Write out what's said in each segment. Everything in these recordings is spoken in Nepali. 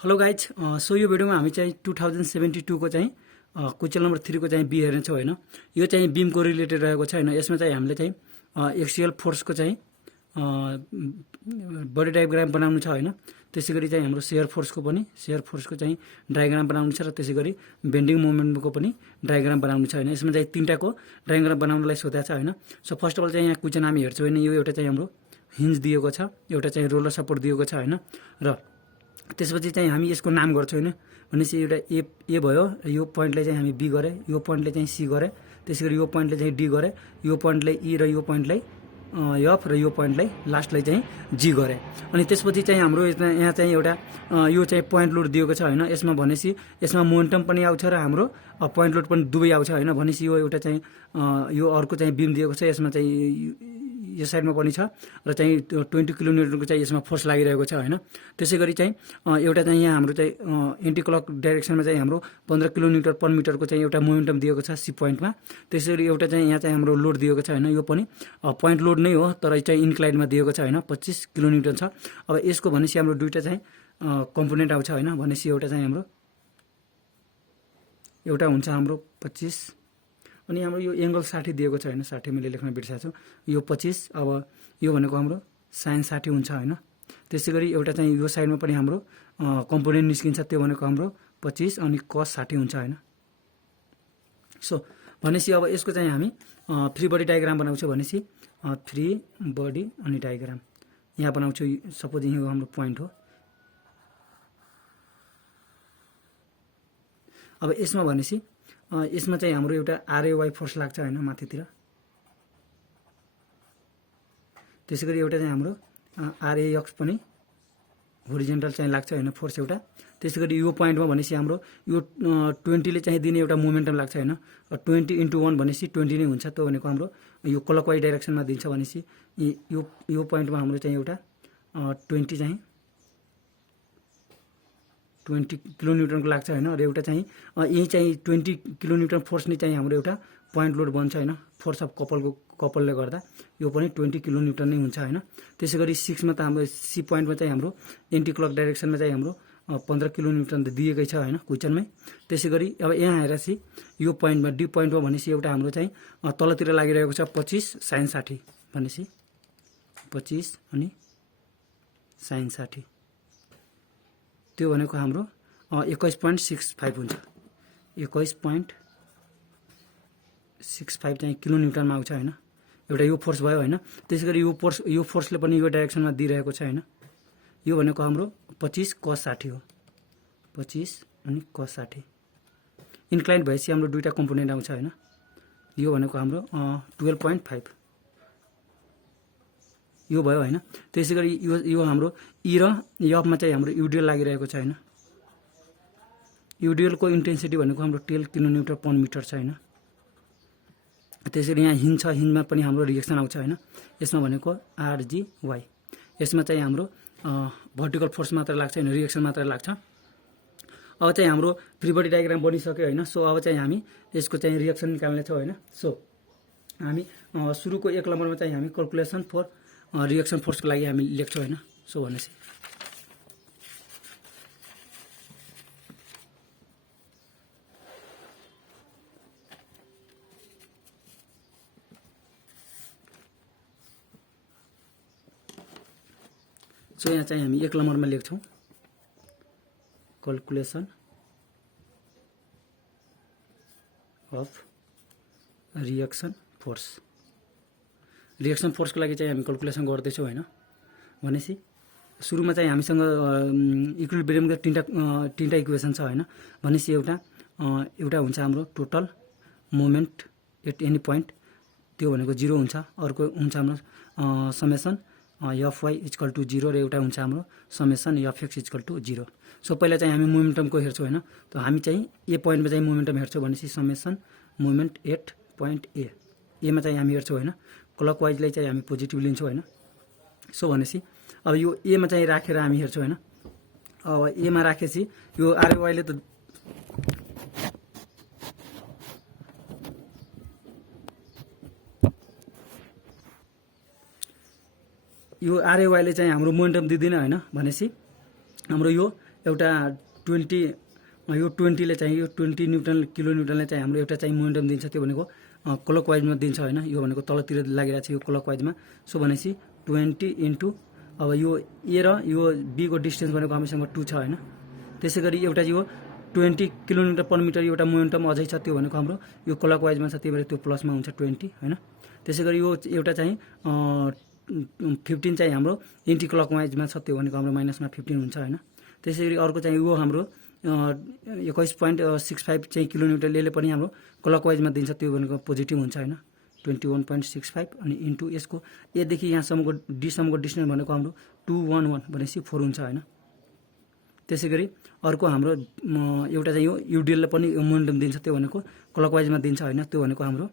हेलो गाइज सो यो भिडियोमा हामी चाहिँ 2072 को चाहिँ क्वेसन नम्बर 3 को चाहिँ बी हेर्नेछौँ होइन। यो चाहिँ बिमको रिलेटेड रहेको छ होइन। यसमा चाहिँ हामीले चाहिँ एक्सियल फोर्सको चाहिँ बडी डायग्राम बनाउनु छ होइन। त्यसै गरी चाहिँ हाम्रो सेयर फोर्सको चाहिँ डायग्राम बनाउनु छ र त्यसै गरी बेन्डिङ मोमेन्टको पनि डायग्राम बनाउनु छ होइन। यसमा चाहिँ तीनटाको डायग्राम बनाउनलाई सोधेको छ होइन। सो फर्स्ट अफ अल चाहिँ यहाँ क्वेसन हामी हेर्छौँ होइन। यो एउटा चाहिँ हाम्रो हिन्ज दिएको छ, एउटा चाहिँ रोलर सपोर्ट दिएको छ होइन। र त्यसपछि चाहिँ हामी यसको नाम गर्छौँ होइन। भनेपछि एउटा ए भयो, यो पोइन्टलाई चाहिँ हामी बी गरे, यो पोइन्टले चाहिँ सी गरे, त्यसै गरी यो पोइन्टले चाहिँ डी गरे, यो पोइन्टलाई ई र यो पोइन्टलाई एफ र यो पोइन्टलाई लास्टलाई चाहिँ जी गरे। अनि त्यसपछि चाहिँ हाम्रो यहाँ चाहिँ एउटा यो चाहिँ पोइन्ट लोड दिएको छ होइन। यसमा भनेपछि यसमा मोमेन्टम पनि आउँछ र हाम्रो पोइन्ट लोड पनि दुवै आउँछ होइन। भनेपछि यो एउटा चाहिँ यो अर्को चाहिँ बिम दिएको छ, यसमा चाहिँ यो साइडमा पनि छ र चाहिँ 20 किलोमिटरको चाहिँ यसमा फोर्स लागिरहेको छ होइन। त्यसै गरी चाहिँ एउटा चाहिँ यहाँ हाम्रो चाहिँ एन्टी क्लक डाइरेक्सनमा चाहिँ हाम्रो 15 किलोमिटर पर मिटरको चाहिँ एउटा मोमेन्टम दिएको छ सी पोइन्टमा। त्यसै गरी एउटा चाहिँ यहाँ चाहिँ हाम्रो लोड दिएको छ होइन। यो पनि पोइन्ट लोड नै हो तर चाहिँ इन्क्लाइनमा दिएको छ होइन, 25 किलोमिटर छ। अब यसको भनेपछि हाम्रो दुईवटा चाहिँ कम्पोनेन्ट आउँछ होइन। भनेपछि एउटा चाहिँ हाम्रो एउटा हुन्छ हाम्रो 25 अनि हाम्रो यो एङ्गल 60 दिएको छ होइन। 60 मैले लेख्न बिर्सेको छु, यो 25। अब यो भनेको हाम्रो साइन 60 हुन्छ होइन। त्यसै गरी एउटा चाहिँ यो साइडमा पनि हाम्रो कम्पोनेन्ट निस्किन्छ, त्यो भनेको हाम्रो 25 अनि कस 60 हुन्छ होइन। सो भनेपछि अब यसको चाहिँ हामी फ्री बडी डायग्राम बनाउँछौँ। भनेपछि फ्री बडी अनि डायग्राम यहाँ बनाउँछु। सपोज यो हाम्रो पोइन्ट हो। अब यसमा भनेपछि यसमा चाहिँ हाम्रो एउटा आरएवाई फोर्स लाग्छ होइन माथितिर। त्यसै गरी एउटा चाहिँ हाम्रो आरएएक्स पनि होरिजेन्टल चाहिँ लाग्छ होइन फोर्स एउटा। त्यसै गरी यो पोइन्टमा भनेपछि हाम्रो यो 20ले चाहिँ दिने एउटा मोमेन्टम लाग्छ होइन। 20 × 1 भनेपछि 20 नै हुन्छ। त्यो भनेको हाम्रो यो क्लकवाइज डाइरेक्सनमा दिन्छ। भनेपछि यो पोइन्टमा हाम्रो चाहिँ एउटा 20 चाहिँ 20 किलोन्युटनको लाग्छ होइन। र एउटा चाहिँ यही चाहिँ 20 किलोन्युटन फोर्स नै चाहिँ हाम्रो एउटा पोइन्ट लोड बन्छ होइन। फोर्स अफ कपलले गर्दा यो पनि 20 किलोन्युटन नै हुन्छ होइन। त्यसै गरी 6मा त हाम्रो सी पोइन्टमा चाहिँ हाम्रो एन्टी क्लक डाइरेक्सनमा चाहिँ हाम्रो 15 किलोन्युटन त दिएकै छ होइन क्वेसनमै। त्यसै गरी अब यहाँ हेरेपछि यो पोइन्टमा डी पोइन्टमा भनेपछि एउटा हाम्रो चाहिँ तलतिर लागिरहेको छ 25 साइन 60। भनेपछि 25 अनि साइन 60 त्यो भनेको हाम्रो 21.65 हुन्छ। 21.65 चाहिँ किलोन्युटनमा आउँछ होइन। एउटा यो फोर्स भयो होइन। त्यसै गरी यो फोर्सले पनि यो डाइरेक्सनमा दिइरहेको छ होइन। यो भनेको हाम्रो 25 कस 60 हो। 25 अनि कस 60 इन्क्लाइन भएपछि हाम्रो दुईवटा कम्पोनेन्ट आउँछ होइन। यो भनेको हाम्रो 12.5 यो भयो होइन। त्यसै गरी यो हाम्रो ई र एफमा चाहिँ हाम्रो युडिएल लागिरहेको छ होइन। युडिएलको इन्टेन्सिटी भनेको हाम्रो 10 किलोमिटर पर मिटर छ होइन। त्यसरी यहाँ हिन्ज छ, हिन्जमा पनि हाम्रो रिएक्सन आउँछ होइन। यसमा भनेको आरजिवाई। यसमा चाहिँ हाम्रो भर्टिकल फोर्स मात्र लाग्छ होइन, रिएक्सन मात्र लाग्छ। अब चाहिँ हाम्रो फ्री बडी डायग्राम बनिसक्यो होइन। सो अब चाहिँ हामी यसको चाहिँ रिएक्सन निकाल्ने छौँ होइन। सो हामी सुरुको 1 नम्बरमा चाहिँ हामी क्यालकुलेसन फर रिएक्सन फोर्सको लागि हामी लेख्छौँ होइन। सो भनेपछि सो यहाँ चाहिँ हामी 1 नम्बरमा लेख्छौँ calculation of reaction force. Reaction फोर्सको लागि चाहिँ हामी क्यालकुलेसन गर्दैछौँ होइन। भनेपछि सुरुमा चाहिँ हामीसँग इक्विलिब्रियमको तीनटा इक्वेसन छ होइन। भनेपछि एउटा हुन्छ हाम्रो total moment at any point, त्यो भनेको 0 हुन्छ। अर्को हुन्छ हाम्रो समेसन एफवाई इक्वल टु 0 र एउटा हुन्छ हाम्रो summation FX equal to 0। So पहिला चाहिँ हामी मोमेन्टमको हेर्छौँ होइन। त हामी चाहिँ ए पोइन्टमा चाहिँ मोमेन्टम हेर्छौँ। भनेपछि समेसन मोमेन्ट एट पोइन्ट एमा चाहिँ हामी हेर्छौँ होइन। क्लकवाइजलाई चाहिँ हामी पोजिटिभ लिन्छौँ होइन। सो भनेपछि अब यो एमा चाहिँ राखेर हामी हेर्छौँ होइन। अब एमा राखेपछि यो आरएवाईले त यो आरएवाईले चाहिँ हाम्रो मोमेन्टम दिँदैन होइन। भनेपछि हाम्रो यो एउटा 20 यो 20 ले चाहिँ यो 20 न्युटन किलो न्युटनले चाहिँ हाम्रो एउटा चाहिँ मोमेन्टम दिन्छ, त्यो भनेको क्लकवाइजमा दिन्छ होइन। यो भनेको तलतिर लागिरहेको छ यो क्लकवाइजमा। सो भनेपछि 20 इन्टु अब यो ए र यो बी को डिस्टेन्स भनेको हामीसँग 2 छ होइन। त्यसै गरी एउटा यो 20 किलोमिटर पर मिटर एउटा मोमेन्टम अझै छ, त्यो भनेको हाम्रो यो क्लकवाइजमा छ, त्यही भएर त्यो प्लसमा हुन्छ 20 होइन। त्यसै गरी यो एउटा चाहिँ 15 चाहिँ हाम्रो एन्टी क्लकवाइजमा छ, त्यो भनेको हाम्रो माइनसमा 15 हुन्छ होइन। त्यसै गरी अर्को चाहिँ यो हाम्रो 21.65 चाहिँ किलोमिटर, यसले पनि हाम्रो क्लकवाइजमा दिन्छ, त्यो भनेको पोजिटिभ हुन्छ होइन। 21.65 अनि इन्टु यसको एदेखि यहाँसम्मको डीसम्मको डिस्टेन्स भनेको हाम्रो 211 भनेपछि 4 हुन्छ होइन। त्यसै गरी अर्को हाम्रो एउटा चाहिँ यो युडिएलले पनि मोमेन्टम दिन्छ, त्यो भनेको क्लकवाइजमा दिन्छ होइन, त्यो भनेको हाम्रो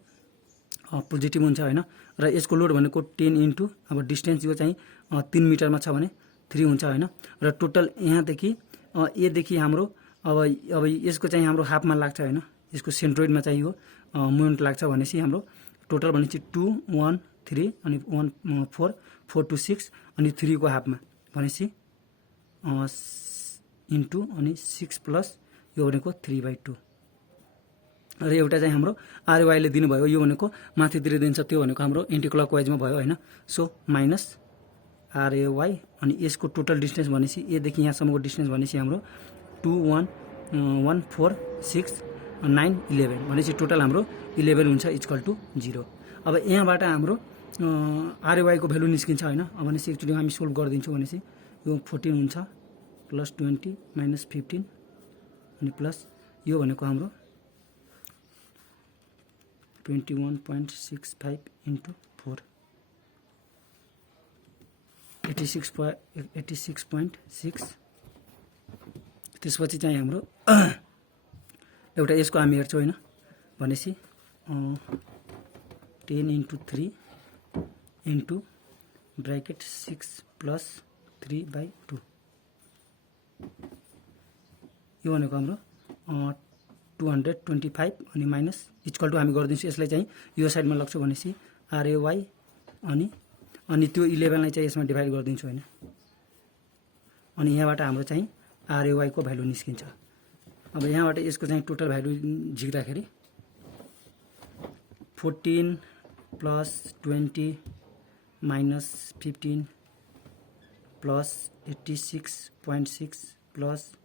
पोजिटिभ हुन्छ होइन। र यसको लोड भनेको 10 इन्टु अब डिस्टेन्स यो चाहिँ 3 मिटरमा छ भने 3 हुन्छ होइन। र टोटल यहाँदेखि एदेखि हाम्रो अब यसको चाहिँ हाम्रो हाफमा लाग्छ होइन, यसको सेन्ट्रोइडमा चाहिँ यो मोमेन्ट लाग्छ भनेपछि हाम्रो टोटल भनेपछि 2 1 3 अनि 1 4 4 to 6 अनि 3 को हाफमा भनेपछि इन्टु अनि 6 प्लस यो भनेको 3/2 र एउटा चाहिँ हाम्रो आरवाईले दिनुभयो, यो भनेको माथितिर दिन्छ, त्यो भनेको हाम्रो एन्टी क्लकवाइजमा भयो होइन। सो माइनस आरएवाई अनि यसको टोटल डिस्टेन्स भनेपछि एदेखि यहाँसम्मको डिस्टेन्स भनेपछि हाम्रो 2 1 1 4 6 9 11 भनेपछि टोटल हाम्रो 11 हुन्छ इक्वल टु 0। अब यहाँबाट हाम्रो आरएवाईको भ्यालु निस्किन्छ होइन। अब भनेपछि एकचोटि हामी सोल्भ गरिदिन्छौँ भनेपछि यो 14 हुन्छ प्लस 20 माइनस 15 अनि प्लस यो भनेको हाम्रो 21.65 इन्टु 4 86.6। त्यसपछि चाहिँ हाम्रो एउटा यसको हामी हेर्छौँ होइन भनेपछि 10 इन्टु 3 इन्टु ब्राकेट 6 प्लस 3/2 यो भनेको हाम्रो 225 अनि माइनस इक्वल टु हामी गरिदिन्छौँ यसलाई चाहिँ यो साइडमा लग्छौँ भनेपछि आरएवाई अनि त्यो 11लाई चाहिँ यसमा डिभाइड गरिदिन्छु होइन। अनि यहाँबाट हाम्रो चाहिँ आरएवाईको भ्यालु निस्किन्छ। अब यहाँबाट यसको चाहिँ टोटल भ्यालु झिक्दाखेरि 14 plus 20 minus 15 plus 86.6 plus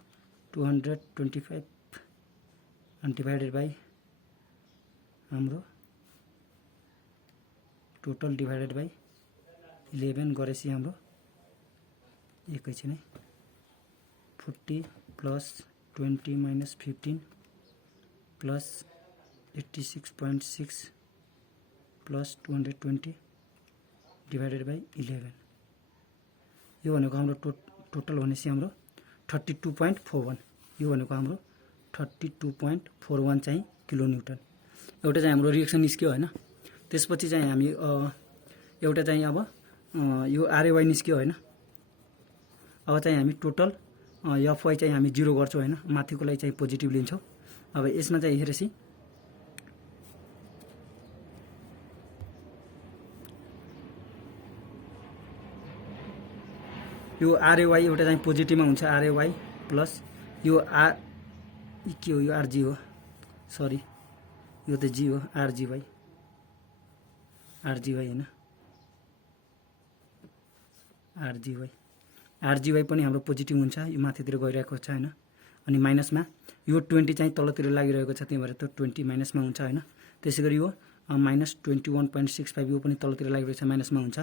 225 and divided by हाम्रो टोटल डिभाइडेड बाई 11 गरेपछि हाम्रो एकैछिन है 40 plus 20 minus 15 plus 86.6 plus 220 divided by 11 यो भनेको हाम्रो टोटल भनेपछि हाम्रो 32.41 यो भनेको हाम्रो 32.41 चाहिँ किलो न्युटन एउटा चाहिँ हाम्रो रिएक्सन निस्क्यो होइन। त्यसपछि चाहिँ हामी एउटा चाहिँ अब यो आरएवाई निस्क्यो होइन। अब चाहिँ हामी टोटल एफवाई चाहिँ हामी 0 गर्छौँ होइन, माथिकोलाई चाहिँ पोजिटिभ लिन्छौँ। अब यसमा चाहिँ हेरेपछि यो आरएवाई एउटा चाहिँ पोजिटिभमा हुन्छ आरएवाई प्लस यो के हो यो आरजी हो, सरी यो त जी हो आरजीवाई होइन आरजीवाई पनि हाम्रो पोजिटिभ हुन्छ, यो माथितिर गइरहेको छ होइन। अनि माइनसमा यो 20 चाहिँ तलतिर लागिरहेको छ, त्यही भएर त्यो 20 माइनसमा हुन्छ होइन। त्यसै गरी यो माइनस 21.65 यो पनि तलतिर लागिरहेको छ, माइनसमा हुन्छ।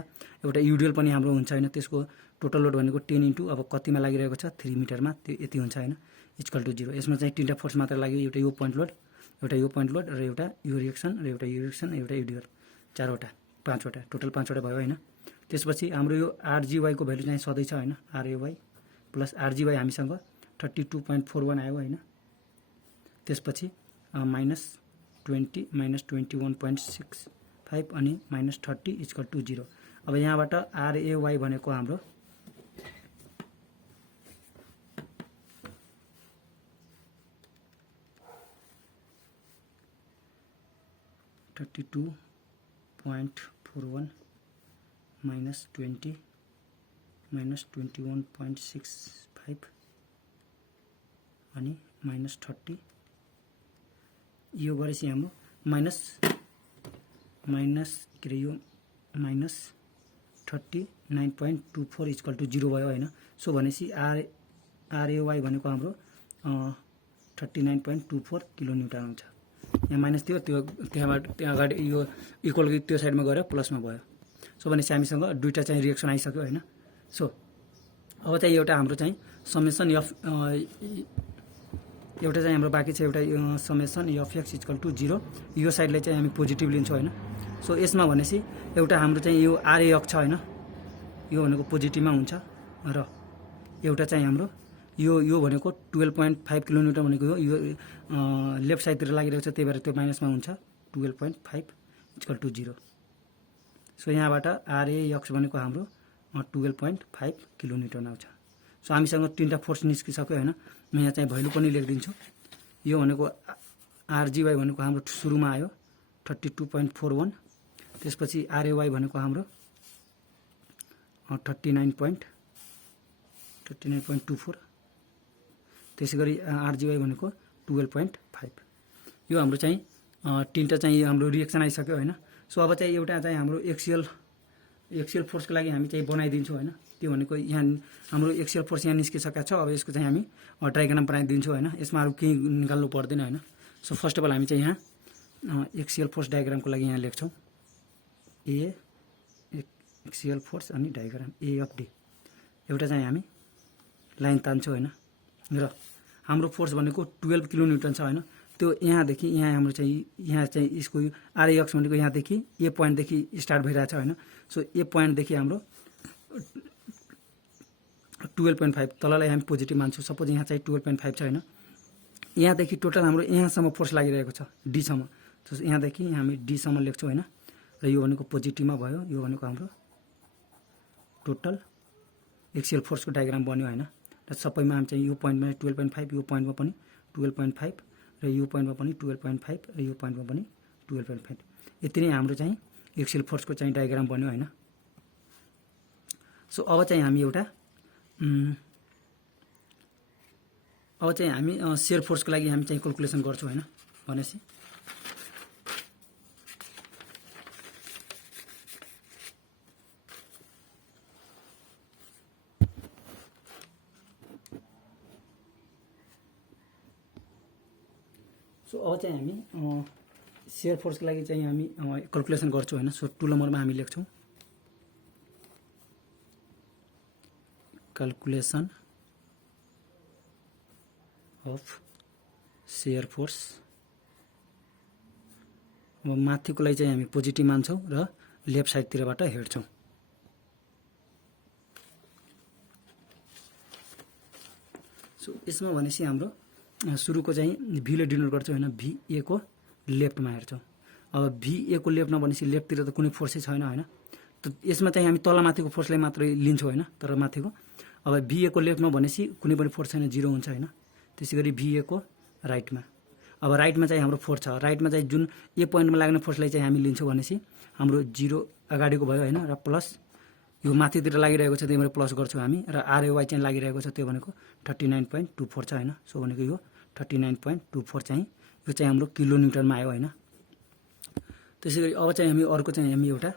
एउटा युडिएल पनि हाम्रो हुन्छ होइन, त्यसको टोटल लोड भनेको 10 इन्टु अब कतिमा लागिरहेको छ 3 मिटरमा, त्यो यति हुन्छ होइन इक्वल टु 0। यसमा चाहिँ 3टा फोर्स मात्र लाग्यो, एउटा यो पोइन्ट लोड, एउटा यो पोइन्ट लोड र एउटा यो रिएक्सन र एउटा यो रिएक्सन एउटा युडिएल, 4वटा 5वटा टोटल 5वटा भयो होइन। त्यसपछि हाम्रो यो आरजीवाईको भ्यालु चाहिँ सधैँ छ होइन, आरएवाई प्लस आरजीवाई हामीसँग 32.41 आयो होइन। त्यसपछि माइनस 20 माइनस 21.65 अनि माइनस 30 इक्वल टु 0। अब यहाँबाट आरएवाई भनेको हाम्रो 32.41 minus 20 minus 21.65 अनि -30 यो गरेपछि हाम्रो माइनस के अरे यो -39.24 इक्वल टु 0 भयो होइन। सो भनेपछि आरएवाई भनेको हाम्रो 39.24 किलोन्युटन आउँछ। यहाँ माइनस थियो, त्यहाँ अगाडि यो इक्वल त्यो साइडमा गएर प्लसमा भयो। सो भनेपछि हामीसँग दुईवटा चाहिँ रिएक्सन आइसक्यो होइन। सो अब चाहिँ एउटा हाम्रो चाहिँ समेसन एफ एउटा चाहिँ हाम्रो बाँकी छ एउटा समेसन एफएक्स इक्वल टु 0। यो साइडलाई चाहिँ हामी पोजिटिभ लिन्छौँ होइन। सो यसमा भनेपछि एउटा हाम्रो चाहिँ यो आरएक्स छ होइन, यो भनेको पोजिटिभमा हुन्छ र एउटा चाहिँ हाम्रो यो भनेको 12.5 किलोमिटर भनेको यो लेफ्ट साइडतिर लागिरहेको छ, त्यही भएर त्यो माइनसमा हुन्छ 12.5 इक्वल टु 0। सो यहाँबाट आरएक्स भनेको हाम्रो 12.5 किलोमिटर आउँछ। सो हामीसँग तीनटा फोर्स निस्किसक्यो होइन। म यहाँ चाहिँ भ्यालु पनि लेखिदिन्छु। यो भनेको आरजीवाई भनेको हाम्रो सुरुमा आयो 32.41, त्यसपछि आरएवाई भनेको हाम्रो 39.24, त्यसै गरी आरजीवाई भनेको 12.5। यो हाम्रो चाहिँ तीनटा चाहिँ हाम्रो रिएक्सन आइसक्यो होइन। सो अब चाहिँ एउटा चाहिँ हाम्रो एक्सियल फोर्सको लागि हामी चाहिँ बनाइदिन्छौँ होइन। त्यो भनेको यहाँ हाम्रो एक्सियल फोर्स यहाँ निस्किसकेको छ। अब यसको चाहिँ हामी डायग्राम बनाइदिन्छौँ होइन। यसमा अरू केही निकाल्नु पर्दैन होइन। सो फर्स्ट अफ अल हामी चाहिँ यहाँ एक्सियल फोर्स डायग्रामको लागि यहाँ लेख्छौँ ए एक्सियल फोर्स अनि डायग्राम एएफडी। एउटा चाहिँ हामी लाइन तान्छौँ होइन र हाम्रो फोर्स भनेको 12 किलोन्युटन छ होइन। त्यो यहाँदेखि यहाँ हाम्रो चाहिँ यसको आरएक्स भनेको यहाँदेखि ए पोइन्टदेखि स्टार्ट भइरहेछ होइन। सो ए पोइन्टदेखि हाम्रो 12.5 तललाई हामी पोजिटिभ मान्छौँ। सपोज यहाँ चाहिँ 12.5 छ होइन। यहाँदेखि टोटल हाम्रो यहाँसम्म फोर्स लागिरहेको छ डीसम्म। सो यहाँदेखि हामी डीसम्म लेख्छौँ होइन। र यो भनेको पोजिटिभमा भयो, यो भनेको हाम्रो टोटल एक्सियल फोर्सको डायग्राम बन्यो होइन। र सबैमा हामी चाहिँ यो पोइन्टमा 12.5, यो पोइन्टमा पनि 12.5 र यो पोइन्टमा पनि 12.5 र यो पोइन्टमा पनि 12.5। यति नै हाम्रो चाहिँ एक्सियल फोर्सको चाहिँ डायग्राम बन्यो होइन। सो अब चाहिँ हामी एउटा सेयर फोर्सको लागि हामी चाहिँ क्याल्कुलेसन गर्छौँ होइन। भनेपछि सो अब चाहिँ हामी सेयर फोर्सको लागि चाहिँ हामी क्याल्कुलेसन गर्छौँ होइन। सो 2 नम्बरमा हामी लेख्छौँ क्याल्कुलेसन अफ सेयर फोर्स। अब माथिकोलाई चाहिँ हामी पोजिटिभ मान्छौँ र लेफ्ट साइडतिरबाट हेर्छौँ। सो यसमा भनेपछि हाम्रो सुरुको चाहिँ भीले डिनोट गर्छौँ होइन। भी ए को लेफ्टमा हेर्छौँ। अब भी ए को लेफ्टमा भनेपछि लेफ्टतिर त कुनै फोर्सै छैन होइन। त यसमा चाहिँ हामी तल माथिको फोर्सलाई मात्रै लिन्छौँ होइन। तर माथिको अब भी ए को लेफ्टमा भनेपछि कुनै पनि फोर्स छैन, 0 हुन्छ होइन। त्यसै गरी भी ए को राइटमा, अब राइटमा चाहिँ हाम्रो फोर्स छ। राइटमा चाहिँ जुन ए पोइन्टमा लाग्ने फोर्सलाई चाहिँ हामी लिन्छौँ भनेपछि हाम्रो 0 अगाडिको भयो होइन। र प्लस यो माथितिर लागिरहेको छ, त्यही भएर प्लस गर्छौँ हामी। र आरएवाई चाहिँ लागिरहेको छ, त्यो भनेको 39.24 छ होइन। सो भनेको यो 39.24 चाहिँ यो चाहिँ हाम्रो किलोन्युटनमा आयो होइन। त्यसै गरी अब चाहिँ हामी अर्को चाहिँ हामी एउटा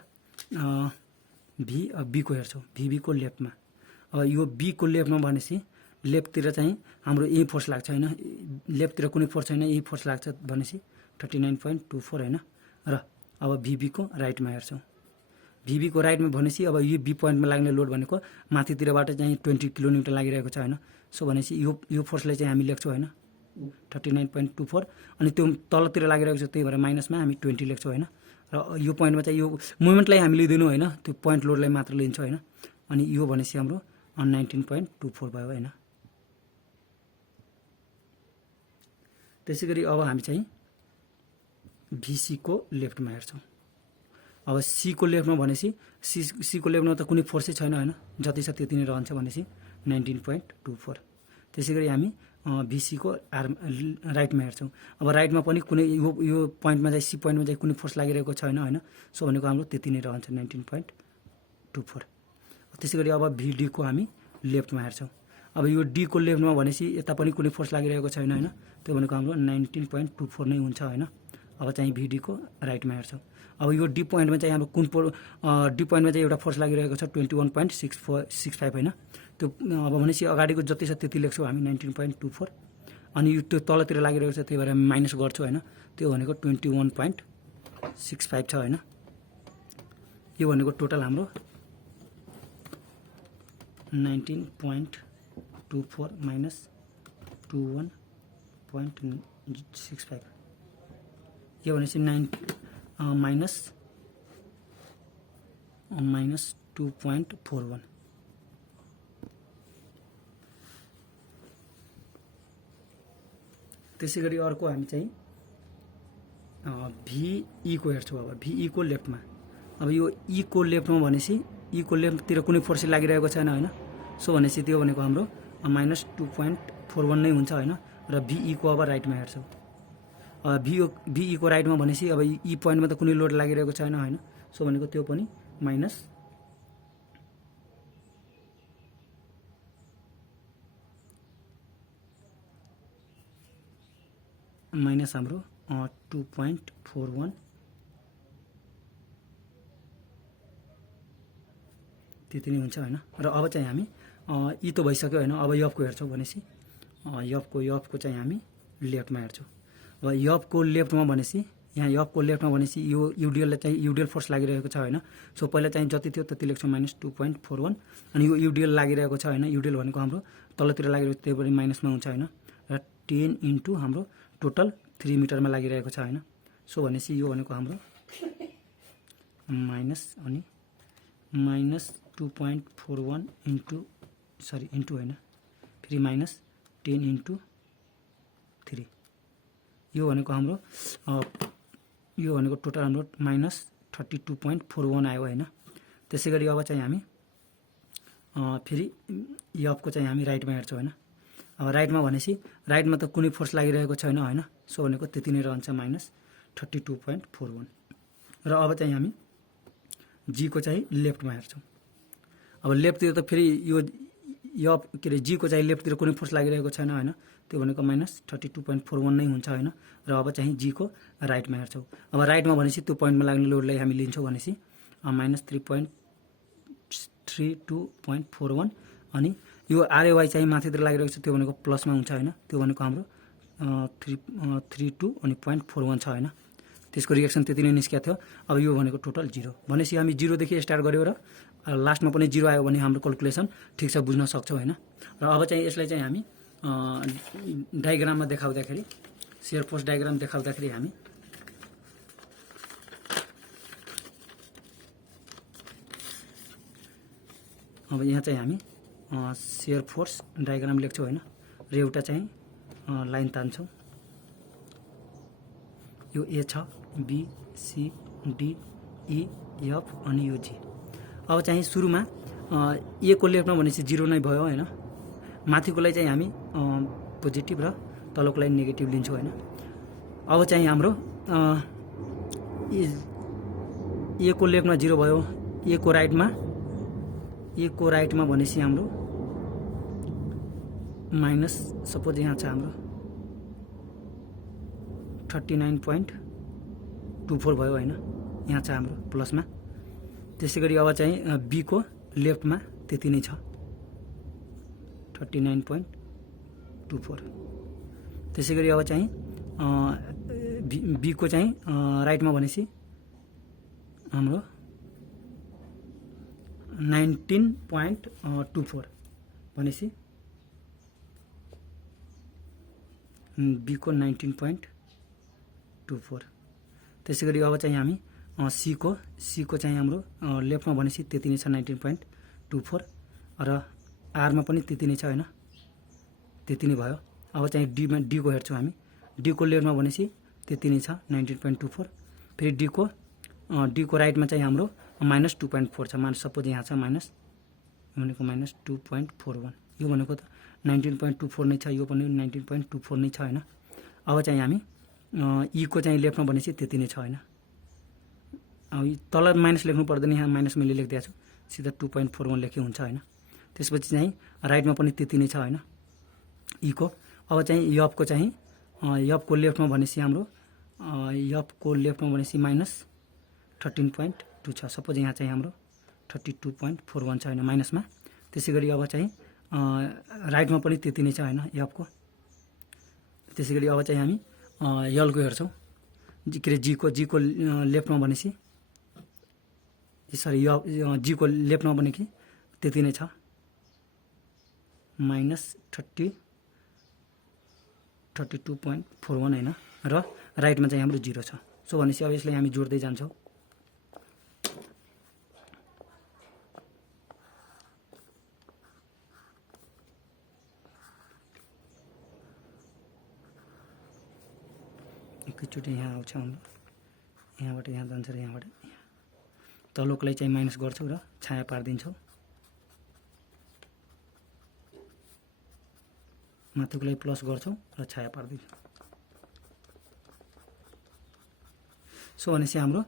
बीको हेर्छौँ। बीको लेफ्टमा, अब यो बीको लेफ्टमा भनेपछि लेफ्टतिर चाहिँ हाम्रो यही फोर्स लाग्छ होइन। लेफ्टतिर कुनै फोर्स छैन, यही फोर्स लाग्छ भनेपछि 39.24 होइन। र अब बीको राइटमा हेर्छौँ। बीको राइटमा भनेपछि अब यो बी पोइन्टमा लाग्ने लोड भनेको माथितिरबाट चाहिँ 20 किलोन्युटन लागिरहेको छ होइन। सो भनेपछि यो फोर्सलाई चाहिँ हामी लेख्छौँ होइन 39.24, अनि त्यो तलतिर लागिरहेको छ, त्यही भएर माइनसमा हामी 20 लेख्छौँ होइन। र यो पोइन्टमा चाहिँ यो मुभमेन्टलाई हामी लिँदैनौँ होइन, त्यो पोइन्ट लोडलाई मात्र लिन्छौँ होइन। अनि यो भनेपछि हाम्रो 19.24 भयो होइन। त्यसै गरी अब हामी चाहिँ बीसीको लेफ्टमा हेर्छौँ। अब सीको लेफ्टमा भनेपछि सीको लेफ्टमा त कुनै फोर्सै छैन होइन, जति छ त्यति नै रहन्छ भनेपछि 19.24। त्यसै गरी हामी बीसीको राइटमा हेर्छौँ। अब राइटमा पनि कुनै यो पोइन्टमा चाहिँ सी पोइन्टमा चाहिँ कुनै फोर्स लागिरहेको छैन होइन। सो भनेको हाम्रो त्यति नै रहन्छ 19.24। त्यसै गरी अब भीडीको हामी लेफ्टमा हेर्छौँ। अब यो डीको लेफ्टमा भनेपछि यता पनि कुनै फोर्स लागिरहेको छैन होइन, त्यो भनेको हाम्रो 19.24 नै हुन्छ होइन। अब चाहिँ भिडीको राइटमा हेर्छौँ। अब यो डी पोइन्टमा चाहिँ हाम्रो डी पोइन्टमा चाहिँ एउटा फोर्स लागिरहेको छ 21.65 होइन, त्यो अब भनेपछि अगाडिको जति छ त्यति लेख्छौँ हामी 19.24, अनि यो त्यो तलतिर लागिरहेको छ त्यही भएर माइनस गर्छु होइन, त्यो भनेको 21.65 छ होइन। यो भनेको टोटल हाम्रो 19.24 माइनस 21.65, यो भनेपछि माइनस 2.41। त्यसै गरी अर्को हामी चाहिँ भिई को हेर्छौँ। अब भिई को लेफ्टमा, अब यो ई को लेफ्टमा भनेपछि ई को लेफ्टतिर कुनै फोर्स लागिरहेको छैन होइन, सो भनेपछि त्यो भनेको हाम्रो माइनस 2.41 नै हुन्छ होइन। र भिई को अब राइटमा हेर्छौँ। भिई को राइटमा भनेपछि अब ई पोइन्टमा त कुनै लोड लागिरहेको छैन होइन, सो भनेको त्यो पनि माइनस हाम्रो 2.41 त्यति नै हुन्छ होइन। र अब चाहिँ हामी यी त भइसक्यो होइन, अब यफको हेर्छौँ भनेपछि यफको चाहिँ हामी लेफ्टमा हेर्छौँ। अब यफको लेफ्टमा भनेपछि यहाँ यफको लेफ्टमा भनेपछि यो युडिएललाई चाहिँ युडिएल फोर्स लागिरहेको छ होइन, सो पहिला चाहिँ जति थियो त्यति लेख्छौँ माइनस 2.41, अनि यो युडिएल लागिरहेको छ होइन, युडिएल भनेको हाम्रो तलतिर लागिरहेको त्यही पनि माइनसमा हुन्छ होइन। र 10 इन्टु हाम्रो टोटल 3 मिटरमा लागिरहेको छ होइन, सो भनेपछि यो भनेको हाम्रो माइनस अनि माइनस 2.41 इन्टु होइन, फेरि माइनस 10 इन्टु 3, यो भनेको हाम्रो यो भनेको टोटल हाम्रो माइनस 32.41 आयो होइन। त्यसै गरी अब चाहिँ हामी फेरि यफको चाहिँ हामी राइटमा हेर्छौँ होइन। अब राइटमा भनेपछि राइटमा त कुनै फोर्स लागिरहेको छैन होइन, सो भनेको त्यति नै रहन्छ माइनस 32.41। र अब चाहिँ हामी जीको चाहिँ लेफ्टमा हेर्छौँ। अब लेफ्टतिर त फेरि यो यफ के अरे जीको चाहिँ लेफ्टतिर कुनै फोर्स लागिरहेको छैन होइन, त्यो भनेको माइनस 32.41 नै हुन्छ होइन। र अब चाहिँ जीको राइटमा हेर्छौँ। अब राइटमा भनेपछि त्यो पोइन्टमा लाग्ने लोडलाई हामी लिन्छौँ भनेपछि माइनस 3.32.41, अनि यो आरएवाई चाहिँ माथितिर लागिरहेको छ त्यो भनेको प्लसमा हुन्छ होइन, त्यो भनेको हाम्रो 3.32 अनि 0.41 छ होइन। त्यसको रिएक्सन त्यति नै निस्किएको थियो। अब यो भनेको टोटल 0 भनेपछि हामी 0देखि स्टार्ट गऱ्यौँ र लास्टमा पनि 0 आयो भने हाम्रो क्यालकुलेसन ठिक छ बुझ्न सक्छौँ होइन। र अब चाहिँ यसलाई चाहिँ हामी डायग्राममा देखाउँदाखेरि सियर फोर्स डायग्राम देखाउँदाखेरि हामी अब यहाँ चाहिँ हामी सियर फोर्स डायग्राम लेख्छौँ होइन, र एउटा चाहिँ लाइन तान्छौँ। यो ए छ, B C D E F अनि यो जी। अब चाहिँ सुरुमा ए को लेफ्टमा भनेपछि 0 नै भयो होइन, माथिकोलाई चाहिँ हामी पोजिटिभ र तलकोलाई नेगेटिभ लिन्छौँ होइन। अब चाहिँ हाम्रो ए को लेफ्टमा 0 भयो, ए को राइटमा भनेपछि हाम्रो माइनस सपोज यहाँ छ हाम्रो 39.24 भयो होइन, यहाँ छ हाम्रो प्लसमा। त्यसै गरी अब चाहिँ बीको लेफ्टमा त्यति नै छ 39.24। त्यसै गरी अब चाहिँ बीको चाहिँ राइटमा भनेपछि हाम्रो 19.24 भनेपछि बीको 19.24। त्यसै गरी अब चाहिँ हामी सीको चाहिँ हाम्रो लेफ्टमा भनेपछि त्यति नै छ 19.24, र आरमा पनि त्यति नै छ होइन, त्यति नै भयो। अब चाहिँ डीको हेर्छौँ हामी। डीको लेफ्टमा भनेपछि त्यति नै छ 19.24, फेरि डीको राइटमा चाहिँ हाम्रो माइनस 2.4 छ, सपोज यहाँ छ माइनस भनेको माइनस 2.41, यो भनेको त 19.24 नै छ, यो पनि 19.24 नै छ होइन। अब चाहिँ हामी ईको चाहिँ लेफ्टमा भनेपछि त्यति नै छ होइन। अब तल माइनस लेख्नु पर्दैन, यहाँ माइनस मैले लेखिदिएको छु, सिधा 2.41 लेखे हुन्छ होइन। त्यसपछि चाहिँ राइटमा पनि त्यति नै छ होइन ईको। अब चाहिँ यफको चाहिँ यफको लेफ्टमा भनेपछि हाम्रो यफको लेफ्टमा भनेपछि -13.2 छ। सपोज यहाँ चाहिँ हाम्रो 32.41 छ होइन माइनसमा। त्यसै गरी अब चाहिँ राइटमा पनि त्यति नै छ होइन यफको। त्यसै गरी अब चाहिँ हामी यलको हेर्छौँ, के अरे जीको लेफ्टमा भनेपछि सरी जीको लेफ्टमा भने कि त्यति नै छ -32.41 होइन र राइटमा चाहिँ हाम्रो 0 छ। सो भनेपछि अब यसलाई हामी जोड्दै जान्छौँ। एकैचोटि यहाँ आउँछ हाम्रो, यहाँबाट यहाँ जान्छ र यहाँबाट तल्लोकोलाई चाहिँ माइनस गर्छौँ र छाया पारिदिन्छौँ, माथिकोलाई प्लस गर्छौँ र छाया पारिदिन्छौँ। सो भनेपछि हाम्रो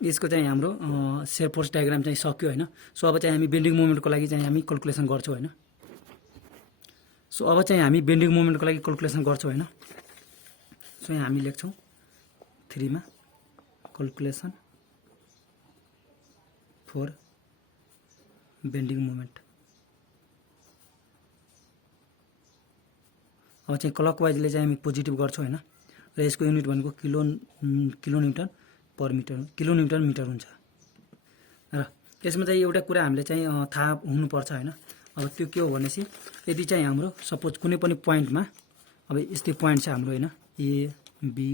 यसको चाहिँ हाम्रो सेयर फोर्स डायग्राम चाहिँ सक्यो होइन। सो अब चाहिँ हामी बेन्डिङ मोमेन्टको लागि चाहिँ हामी क्याल्कुलेसन गर्छौँ होइन। सो अब चाहिँ हामी बेन्डिङ मोमेन्टको लागि क्याल्कुलेसन गर्छौँ होइन। सो यहाँ हामी लेख्छौँ 3 मा क्याल्कुलेसन फर बेन्डिङ मोमेन्ट। अब चाहिँ क्लकवाइजले चाहिँ हामी पोजिटिभ गर्छौँ होइन र यसको युनिट भनेको किलोन्युटन पर मिटर, किलोन्युटन मिटर हुन्छ। र यसमा चाहिँ एउटा कुरा हामीले चाहिँ थाहा हुनुपर्छ होइन। अब त्यो के हो भनेपछि यदि चाहिँ हाम्रो सपोज कुनै पनि पोइन्टमा अब यस्तै पोइन्ट छ हाम्रो होइन A B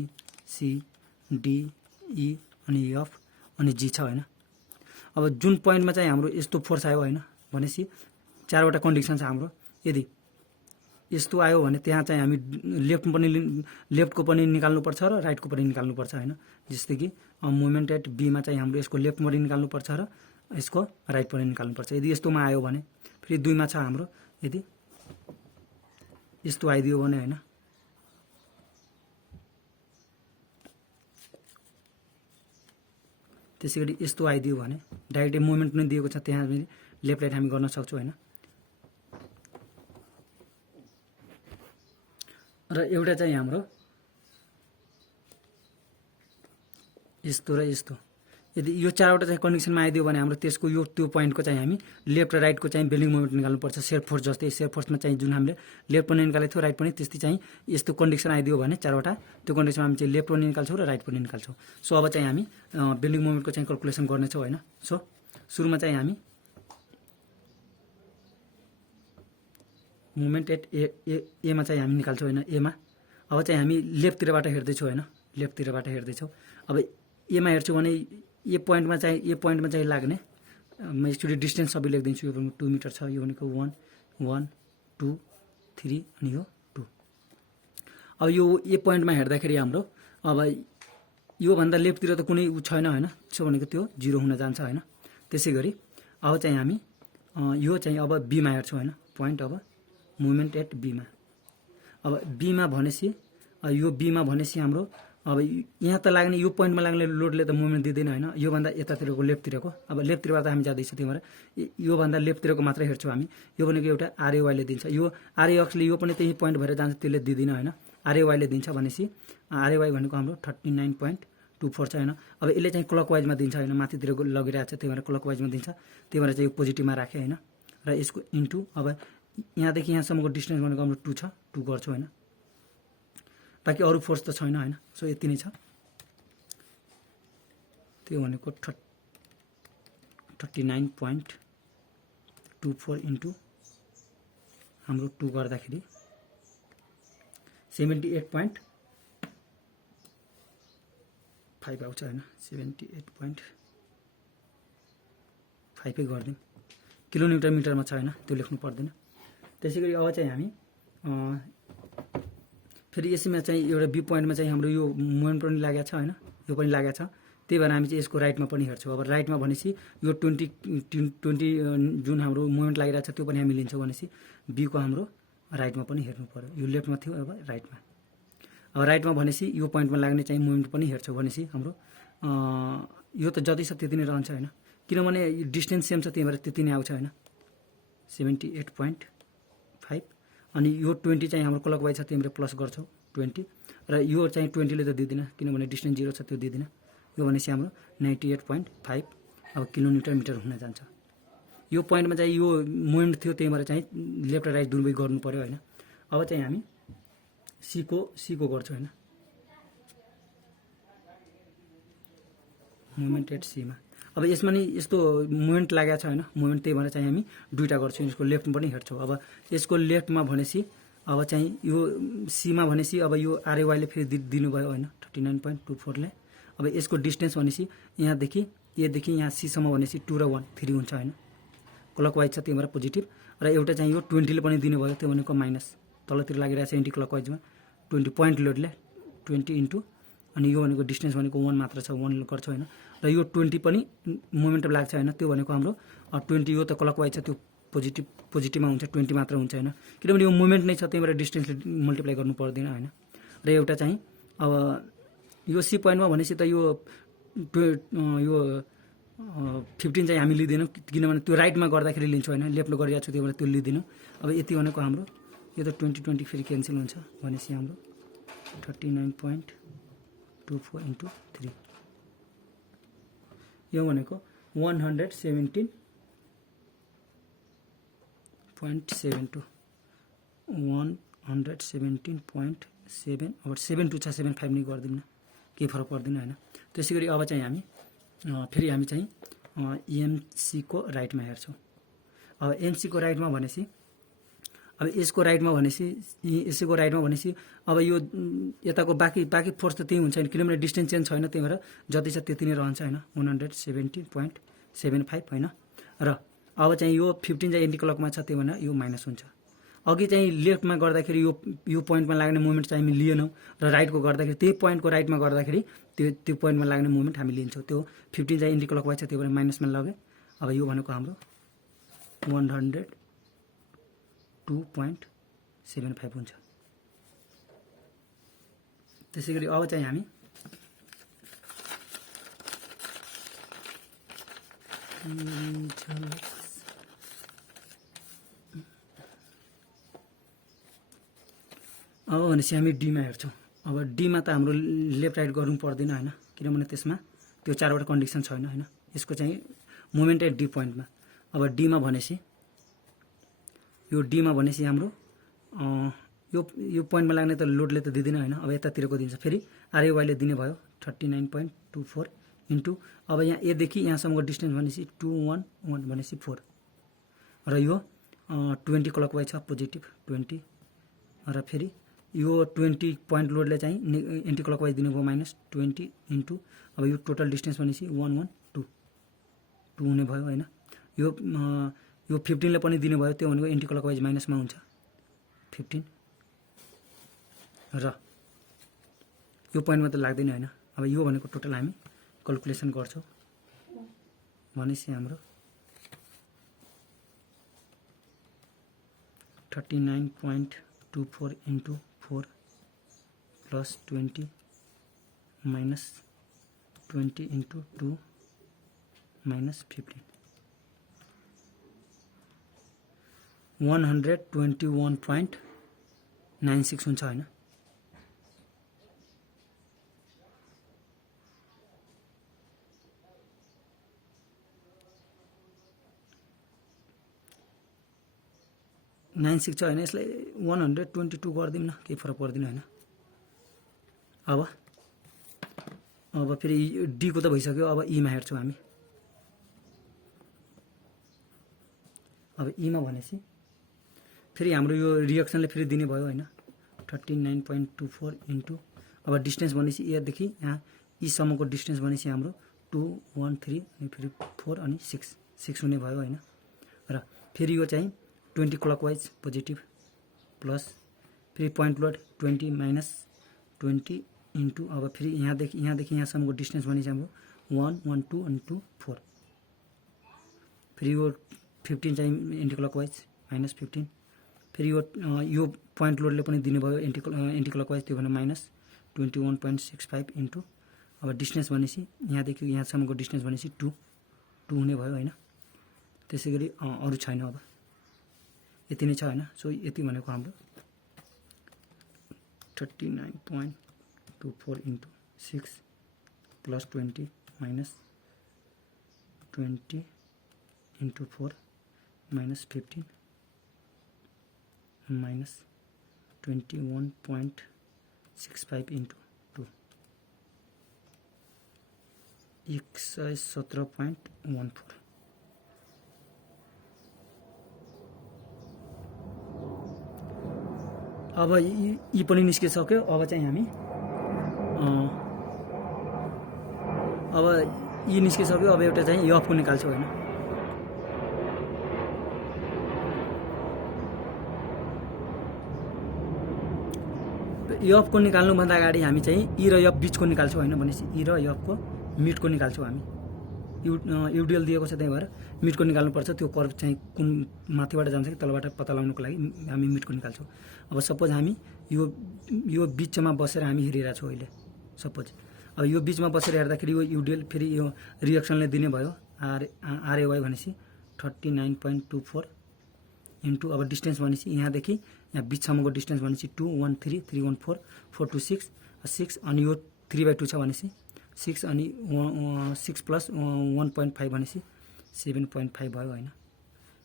C D E अनि एफ अनि जी छ होइन। अब जुन पोइन्टमा चाहिँ हाम्रो यस्तो फोर्स आयो होइन भनेपछि 4वटा कन्डिसन छ हाम्रो। यदि यस्तो आयो भने त्यहाँ चाहिँ हामी लेफ्टको पनि निकाल्नुपर्छ र राइटको पनि निकाल्नुपर्छ होइन। जस्तै कि मोमेन्ट एट बीमा चाहिँ हाम्रो यसको लेफ्ट पनि निकाल्नुपर्छ र यसको राइट पनि निकाल्नुपर्छ। यदि यस्तोमा आयो भने फेरि 2मा छ हाम्रो, यदि यस्तो आइदियो भने होइन त्यसै गरी यस्तो आइदियो भने डाइरेक्ट मोमेन्ट नै दिएको छ त्यहाँ लेफ्ट राइट हामी गर्न सक्छौँ होइन। र एउटा चाहिँ हाम्रो यस्तो र यस्तो यदि यो 4वटा चाहिँ कन्डिसनमा आइदियो भने हाम्रो त्यसको यो त्यो पोइन्टको चाहिँ हामी लेफ्ट र राइटको चाहिँ बेन्डिङ मोमेन्ट निकाल्नुपर्छ। सेयर फोर्स जस्तै सेयर फोर्समा चाहिँ जुन हामीले लेफ्ट पनि निकालेको थियो राइट पनि त्यस्तै चाहिँ यस्तो कन्डिसन आइदियो भने 4वटा त्यो कन्डिसनमा हामी चाहिँ लेफ्ट पनि निकाल्छौँ र राइट पनि निकाल्छौँ। सो अब चाहिँ हामी बेन्डिङ मोमेन्टको चाहिँ क्याल्कुलेसन गर्नेछौँ होइन। सो सुरुमा चाहिँ हामी मोमेन्ट एट एमा चाहिँ हामी निकाल्छौँ होइन एमा। अब चाहिँ हामी लेफ्टतिरबाट हेर्दैछौँ होइन, लेफ्टतिरबाट हेर्दैछौँ। अब एमा हेर्छौँ भने यो पोइन्टमा चाहिँ लाग्ने म एकचोटि डिस्टेन्स सबै लेखिदिन्छु। यो भनेको 2 मिटर छ, यो भनेको 1 1 2 3 अनि यो 2। अब यो पोइन्टमा हेर्दाखेरि हाम्रो अब योभन्दा लेफ्टतिर त कुनै छैन होइन। सो भनेको त्यो 0 हुन जान्छ होइन। त्यसै गरी अब चाहिँ हामी यो चाहिँ अब बीमा हेर्छौँ होइन पोइन्ट। अब मोमेन्ट एट बीमा, अब बीमा भनेपछि यो बीमा भनेपछि हाम्रो अब यहाँ त लाग्ने यो पोइन्टमा लाग्ने लोडले त मुभमेन्ट दिँदैन होइन। योभन्दा यतातिरको लेफ्टतिरको अब लेफ्टतिरबाट हामी जाँदैछौँ, त्यही भएर योभन्दा लेफ्टतिरको मात्रै हेर्छौँ हामी। यो भनेको एउटा आरएवाईले दिन्छ, यो आरएक्सले यो पनि त्यही पोइन्ट भएर जान्छ, त्यसले दिँदैन होइन। आरएवाईले दिन्छ भनेपछि आरएवाई भनेको हाम्रो 39.24 छ होइन। अब यसले चाहिँ क्लकवाइजमा दिन्छ होइन, माथितिर लगिरहेको छ त्यही भएर क्लकवाइजमा दिन्छ, त्यही भएर चाहिँ यो पोजिटिभमा राखेँ होइन। र यसको इन्टु अब यहाँदेखि यहाँसम्मको डिस्टेन्स भनेको हाम्रो 2 छ, 2 गर्छौँ होइन। बाँकी अरू फोर्स त छैन होइन। सो यति नै छ। त्यो भनेको 39.24 इन्टु हाम्रो 2 गर्दाखेरि 78.5 आउँछ होइन। 78.5 गरिदिउँ, किलोमिटर मिटरमा छ होइन, त्यो लेख्नु पर्दैन। त्यसै गरी अब चाहिँ हामी फेरि यसमा चाहिँ एउटा बी पोइन्टमा चाहिँ हाम्रो यो मोमेन्ट पनि लागेको छ होइन, यो पनि लागेको छ, त्यही भएर हामी चाहिँ यसको राइटमा पनि हेर्छौँ। अब राइटमा भनेपछि यो 20 जुन हाम्रो मोमेन्ट लागिरहेको छ त्यो पनि हामी लिन्छौँ भनेपछि बीको हाम्रो राइटमा पनि हेर्नु पर्यो। यो लेफ्टमा थियो अब राइटमा। अब राइटमा भनेपछि यो पोइन्टमा लाग्ने चाहिँ मोमेन्ट पनि हेर्छौँ भनेपछि हाम्रो यो त जति छ त्यति नै रहन्छ होइन, किनभने डिस्टेन्स सेम छ त्यही भएर त्यति नै आउँछ होइन। 78.5 अनि यो 20 चाहिँ हाम्रो क्लकवाइज छ तिमीले प्लस गर्छौ 20 र यो चाहिँ 20 ले त दिदिन किनभने डिस्टेन्स 0 छ त्यो दिदिन यो भनेपछि हाम्रो 98.5 अब किलोमिटर मिटर हुन जान्छ यो पोइन्टमा चाहिँ यो मोमेन्ट थियो त्यही भएर चाहिँ लेफ्ट र राइट दुवै गर्नु पर्यो हैन अब चाहिँ हामी सी को गर्छौं हैन मोमेन्ट एट सी मा अब यसमा नि यस्तो मोमेन्ट लागेको छ हैन मोमेन्ट त्यही भएर चाहिँ हामी दुईटा गर्छौं यसको लेफ्टमा पनि हेर्छौं अब यसको लेफ्टमा भनेसी अब चाहिँ यो सी मा भनेसी अब यो आरएवाई ले फेरि दिनु भयो हैन 39.24 ले अब यसको डिस्टेन्स भनेसी यहाँ देखि ए देखि यहाँ सी सम्म भनेसी 2 र 1 3 हुन्छ हैन क्लकवाइज छ त्यही भएर पोजिटिभ र एउटा चाहिँ यो 20 ले पनि दिनु भयो त्यो भनेको माइनस तलतिर लागिरहेछ एन्टी क्लकवाइजमा 20 पोइन्ट लोडले 20 इन्टु अनि यो भनेको डिस्टेन्स भनेको 1 मात्र छ 1 गर्छ हैन र यो 20 पनि मोमेन्टम लाग्छ हैन त्यो भनेको हाम्रो 20 यो त क्लकवाइज छ त्यो पोजिटिभमा हुन्छ 20 मात्र हुन्छ हैन किनभने यो मोमेन्ट नै छ त्यही भएर डिस्टेन्सले मल्टिप्लाई गर्नु पर्दैन हैन र एउटा चाहिँ अब यो सी पोइन्टमा भनेपछि त यो 15 चाहिँ हामी लिदैनौं किनभने त्यो राइटमा गर्दाखेरि लिन्छौं हैन लेफ्टमा गरिरहेको छु त्यही भएर त्यो लिदैनौं अब यति भनेको हाम्रो यो त 20 फेरि क्यान्सल हुन्छ भनेपछि हाम्रो 39.24 इन्टु 3 यो भनेको 117.72 117.7 अब 72 छ 75 नै गर्दिन केही फरक पर्दैन हैन त्यसैगरी अब चाहिँ हामी फेरि हामी चाहिँ एमसी को राइटमा हेर्छौं अब एमसी को राइटमा भनेसी अब यसको राइटमा भनेसी यसको राइटमा भनेसी अब यो यताको बाकी फोर्स त त्यही हुन्छ नि किनभने डिस्टेन्स चेन्ज छैन त्यही भएर जति छ त्यति नै रहन्छ हैन 117.75 हैन र अब चाहिँ यो 15 चाहिँ एन्टी क्लकमा छ त्यही भएर यो माइनस हुन्छ अघि चाहिँ लेफ्टमा गर्दाखेरि यो पोइन्टमा लाग्ने मोमेन्ट चाहिँ हामी लिएनौं र राइटको गर्दाखेरि त्यही पोइन्टको राइटमा गर्दाखेरि त्यो पोइन्टमा लाग्ने मोमेन्ट हामी लिन्छौं त्यो 15 चाहिँ एन्टी क्लकवाइज छ त्यही भएर माइनसमा लगे अब यो भनेको हाम्रो 102.75 हुन्छ त्यसैगरी अब चाहिँ हामी अब भनेपछि हामी डी मा हेर्छौं अब डी मा त हाम्रो लेफ्ट राइट गर्नु पर्दैन हैन किनभने त्यसमा त्यो चारवटा कन्डिसन छैन हैन यसको चाहिँ मोमेन्ट एट डी पोइन्टमा अब डी मा भनेपछि यो डी मा भनेपछि हाम्रो यो पोइन्टमा लाग्ने त लोडले त दिदैन हैन अब यतातिरको दिन्छ फेरि आरएवाई ले दिने भयो 39.24 इन्टु अब यहाँ ए देखि यहाँसम्मको डिस्टेन्स भनेपछि 211 भनेपछि 4 र यो 20 क्लकवाइज छ पोजिटिभ 20 र फेरि यो 20 पोइन्ट लोडले चाहिँ एन्टी क्लकवाइज दिनु भयो माइनस 20 इन्टु अब यो टोटल डिस्टेन्स भनेपछि 112 हुने भयो हैन यो 15 ले पनि दिनु भयो त्यो भनेको एन्टी क्लकवाइज माइनसमा हुन्छ 15 र यो पोइन्टमा त लाग्दैन हैन अब यो भनेको टोटल हामी क्याल्कुलेसन गर्छौं भनेपछि हाम्रो 39.24 into 4 plus 20 minus 20 into 2 minus 15 121.96 हुन्छ हैन नाइन सिक्स छ हैन यसलाई 122 गर्दिम न केही फरक पर्दैन हैन अब फेरि डी को त भइसक्यो अब ई मा हेर्छौं हामी अब ई मा भनेसी फेरि हाम्रो यो रिएक्सनले फेरि दिने भयो हैन 39.24 इन्टु अब डिस्टेन्स भनेसी ए देखि यहाँ ई सम्मको डिस्टेन्स भनेसी हाम्रो 2 1 3 अनि फेरि 4 अनि 6 हुने भयो हैन र फेरि यो चाहिँ 20 क्लकवाइज पोजिटिभ प्लस फेरि पोइन्ट लोड 20 माइनस 20 इन्टु अब फेरि यहाँदेखि यहाँसम्मको डिस्टेन्स भनेपछि हाम्रो 1 1 2 अनि 2 4 फेरि यो 15 चाहिँ एन्टी क्लकवाइज माइनस 15 फेरि यो पोइन्ट लोडले पनि दिने भयो एन्टी क्लकवाइज त्यो भने माइनस 21.65 इन्टु अब डिस्टेन्स भनेपछि यहाँदेखि यहाँसम्मको डिस्टेन्स भनेपछि 2 हुने भयो हैन त्यसैगरी अरु छैन अब यति नै छ हैन। सो यति भनेको हाम्रो 39.24 into 6 plus 20 minus 20 into 4 minus 15 minus 21.65 into 2 117.14। अब यी पनि निस्किसक्यो। अब चाहिँ हामी अब यी निस्किसक्यो। अब एउटा चाहिँ यफको निकाल्छौँ हैन। यफको निकाल्नुभन्दा अगाडि हामी चाहिँ ई र यफ बिचको निकाल्छौँ हैन। भनेपछि ई र यफको मिडको निकाल्छौँ हामी। युडिएल दिएको छ, त्यही भएर मिडको निकाल्नुपर्छ। त्यो कर्भ चाहिँ कुन माथिबाट जान्छ कि तलबाट पत्ता लगाउनको लागि हामी मिडको निकाल्छौँ। अब सपोज हामी यो बिचमा बसेर हामी हेरिरहेको छौँ अहिले। सपोज अब यो बिचमा बसेर हेर्दाखेरि यो युडिएल फेरि यो रिएक्सनले दिने भयो आरएवाई भनेपछि 39.24 इन्टु अब डिस्टेन्स भनेपछि यहाँदेखि यहाँ बिचसम्मको डिस्टेन्स भनेपछि 2 1 3 3 1 4 4 2 6 6 अनि यो 3/2 छ भनेपछि 6 अनि 6 प्लस 1.5 भनेपछि 7.5 भयो हैन।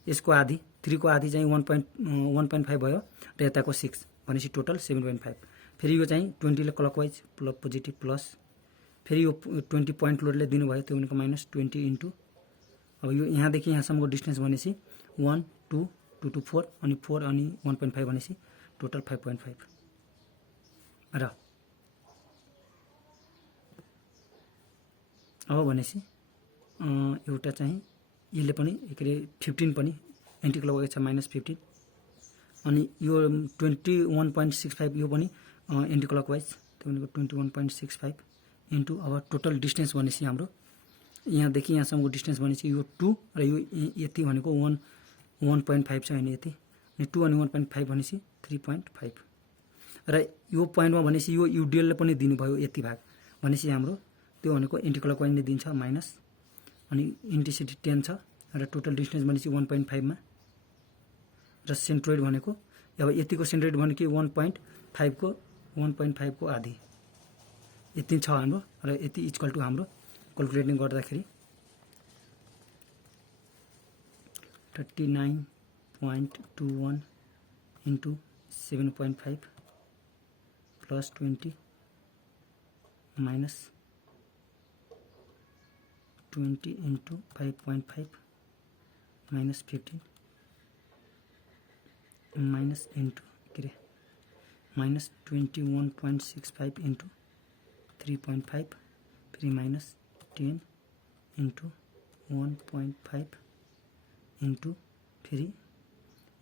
यसको आधी 3 को आधी चाहिँ 1.5 भयो र यताको 6 भनेपछि टोटल 7.5। फेरि यो चाहिँ 20 ले क्लकवाइज प्लस पोजिटिभ प्लस फेरि यो 20 पोइन्ट लोडले दिनुभयो, त्यो भनेको माइनस 20 इन्टु अब यो यहाँदेखि यहाँसम्मको डिस्टेन्स भनेपछि 1 2 2 2 4 अनि 4 अनि 1.5 भनेपछि टोटल 5.5 र अब भनेपछि एउटा चाहिँ यसले पनि के अरे 15 पनि एन्टी क्लकवाइज छ माइनस 15 अनि यो 21.65 यो पनि एन्टी क्लकवाइज, त्यो भनेको 21.65 इन्टु अब टोटल डिस्टेन्स भनेपछि हाम्रो यहाँदेखि यहाँसम्मको डिस्टेन्स भनेपछि यो 2 र यो यति भनेको 1.5 छ हैन यति, अनि 2 अनि 1.5 भनेपछि 3.5 र यो पोइन्टमा भनेपछि यो युडिएलले पनि दिनुभयो यति भाग भनेपछि हाम्रो त्यो भनेको एन्टी क्लकवाइजले दिन्छ माइनस अनि इन्टेन्सिटी 10 छ र टोटल डिस्टेन्स भनेपछि 1.5 मा र सेन्ट्रोइड भनेको अब यतिको सेन्ट्रोइड भनेको 1.5 को आधी यति छ हाम्रो र यति इक्वल टु हाम्रो क्याल्कुलेटिङ गर्दाखेरि 39.21 into 7.5 plus 20 minus 20 into 5.5 minus 15 minus into के अरे माइनस 21.65 इन्टु 3.5 फेरि माइनस 10 इन्टु 1.5 इन्टु फेरि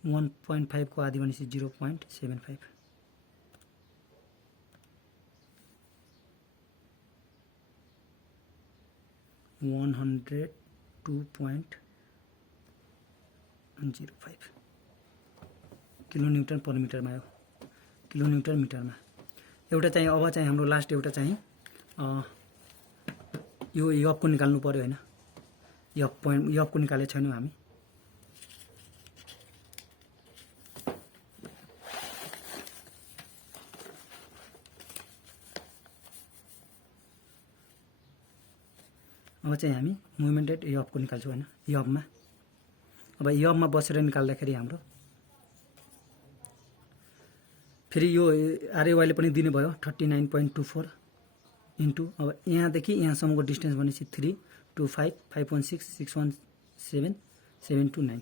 1.5 को आधी भनेपछि 0.75 102.05 किलोन्युटन पर मिटरमा आयो, किलोन्युटन मिटरमा। एउटा चाहिँ अब चाहिँ हाम्रो लास्ट एउटा चाहिँ यो यफको निकाल्नु पर्यो हैन। यफको निकालेको छैनौँ हामी। अब चाहिँ हामी मुभमेन्ट रेट यफको निकाल्छौँ हैन। यफमा अब यफमा बसेर निकाल्दाखेरि हाम्रो फेरि यो आरएवाईले पनि दिनुभयो 39.24 इन्टु अब यहाँदेखि यहाँसम्मको डिस्टेन्स भनेपछि 3 2 5 5.6 617 729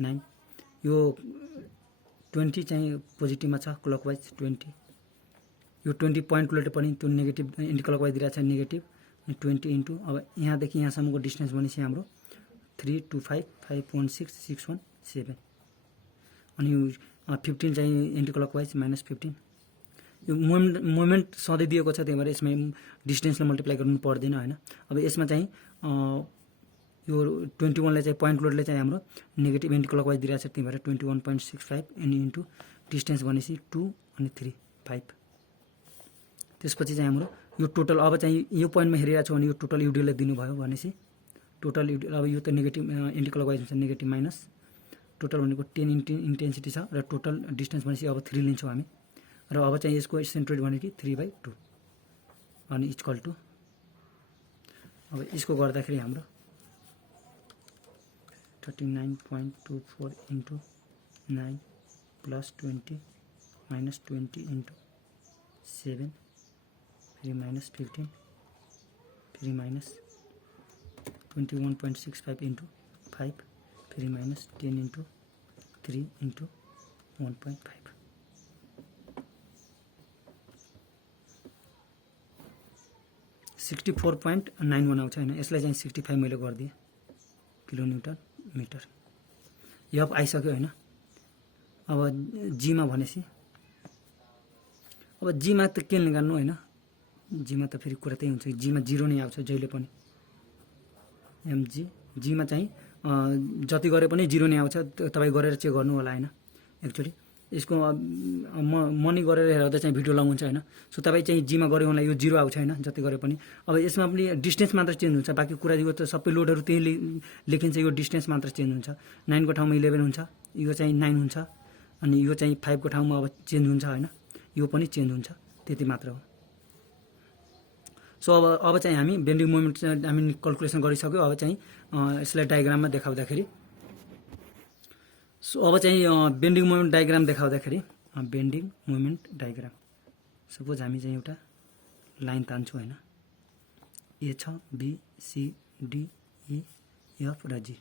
9 यो 20 चाहिँ पोजिटिभमा छ क्लकवाइज 20 यो 20 पोइन्ट लोडले पनि त्यो नेगेटिभ एन्टी क्लकवाइज दिइरहेको छ नेगेटिभ 20 इन्टु अब यहाँदेखि यहाँसम्मको डिस्टेन्स भनेपछि हाम्रो 3 2 5 5.6 617 अनि यो 15 चाहिँ एन्टी क्लकवाइज माइनस 15 यो मोमेन्ट सधैँ दिएको छ, त्यही भएर यसमा डिस्टेन्सले मल्टिप्लाई गर्नु पर्दैन हैन। अब यसमा चाहिँ यो 21 लाई चाहिँ पोइन्ट लोडले चाहिँ हाम्रो नेगेटिभ एन्टी क्लकवाइज दिइरहेको छ, त्यही भएर 21.65 अनि इन्टु डिस्टेन्स भनेपछि 2 अनि 3 5 त्यसपछि चाहिँ हाम्रो यो टोटल अब चाहिँ यो पोइन्टमा हेरिरहेको छ भने यो टोटल युडिएलले दिनुभयो भनेपछि टोटल युडिएल अब यो त नेगेटिभ एन्टी क्लकवाइज हुन्छ नेगेटिभ माइनस टोटल भनेको 10 इन्टेन्सिटी छ र टोटल डिस्टेन्स भनेपछि अब 3 लिन्छौँ हामी र अब चाहिँ यसको सेन्ट्रोइड भनेको 3/2 अनि इक्वल टु अब यसको गर्दाखेरि हाम्रो 39.24 इन्टु 9 प्लस 20 माइनस 20 इन्टु 7 फेरि माइनस 15 फेरि माइनस 21.65 इन्टु 5 फेरि माइनस 10 इन्टु 3 इन्टु 1.5 64.91 आउँछ हैन। यसलाई चाहिँ 65 मैले गरिदिएँ किलोन्युटन मिटर। यफ आइसक्यो हैन। अब जीमा भनेपछि अब जीमा त के निकाल्नु हैन, जीमा त फेरि कुरा त्यही हुन्छ, जीमा 0 नै आउँछ जहिले पनि। एमजी जीमा चाहिँ जति गरे पनि 0 नै आउँछ, तपाईँ गरेर चेक गर्नु होला हैन। एक्चुअली यसको मनी गरेर हेर्दा चाहिँ भिडियो लङ हुन्छ हैन। सो तपाईँ चाहिँ जीमा गरे होला यो 0 आउँछ हैन जति गरे पनि। अब यसमा पनि डिस्टेन्स मात्र चेन्ज हुन्छ, बाँकी कुरा यो त सबै लोडहरू त्यही लेखिन्छ, यो डिस्टेन्स मात्र चेन्ज हुन्छ। 9 को ठाउँमा 11 हुन्छ, यो चाहिँ 9 हुन्छ, अनि यो चाहिँ 5 को ठाउँमा अब चेन्ज हुन्छ हैन, यो पनि चेन्ज हुन्छ, त्यति मात्र हो। सो अब चाहिँ हामी बेन्डिङ मोमेन्ट हामी क्याल्कुलेसन गरिसक्यो। अब चाहिँ यसलाई डायग्राममा देखाउँदाखेरि, सो अब चाहिँ बेन्डिङ मोमेन्ट डायग्राम देखाउँदाखेरि बेन्डिङ मोमेन्ट डायग्राम सपोज हामी चाहिँ एउटा लाइन तान्छौँ हैन, ए छ, B, C, D, E, F र जी।